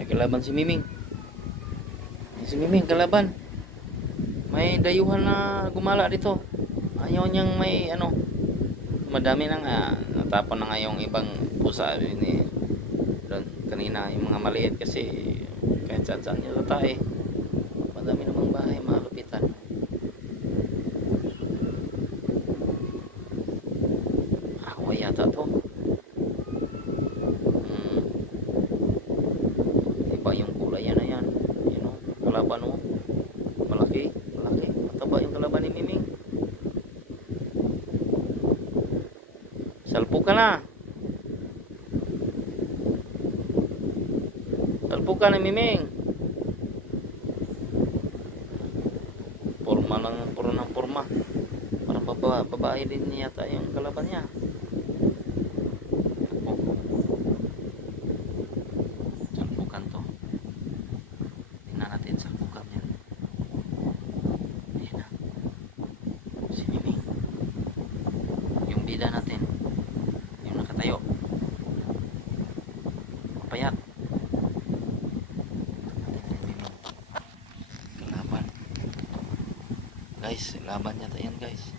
May kalaban si Miming. Si Miming kalaban. May dayuhan na gumala dito. Ayaw niyang may ano. Madami nang natapon na nga yung ibang pusa ni doon kanina, yung mga maliit kasi kahit saan niya tatay. Madami namang bahay makapitan. Ako yata to. Iba yung kulay yan na yan. You know, kalaban mo. Malaki. Mataba yung kalaban ni Miming. Salpo ka na. Salpo ka na, Miming. Porma lang, puro ng porma. Parang babae din yata yung kalaban niya. Salpukan to. Tingnan natin, salpukan yan. Ayan na. Si Miming. Yung bida natin. Yung nakatayo. Papayat. Laban. Guys, laban yata yan guys.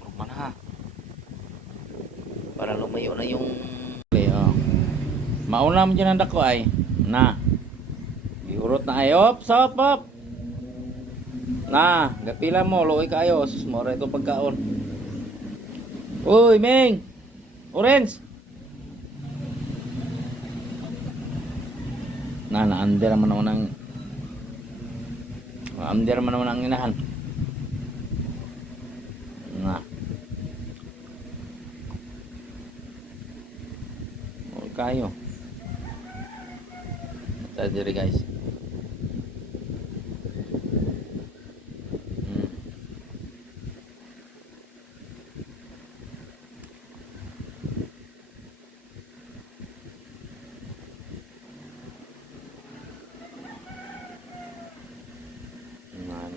Purma na ha. Para lumayo na yung mauna mo dyan ang dako ay. Na. Iurot na ay. Op. Na, gapila mo, luoy kayo. Susmora ito pagkaon. Uy, Ming! Orange! Na-under naman ako ng na-under naman ako ng inahan. Na. Luoy kayo. Ito diri guys.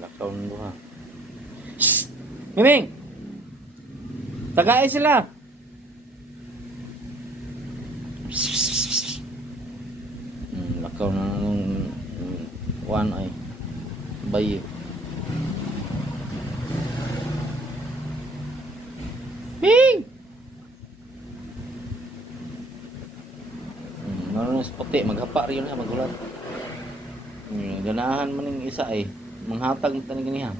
Lakaw nito ha. Miming! Tagay sila! Lakaw na nung one ay bayi. Ming! Naroon sa puti, maghapa rin na, magulat. Ganahan man yung isa ay manghatag na tanig niya.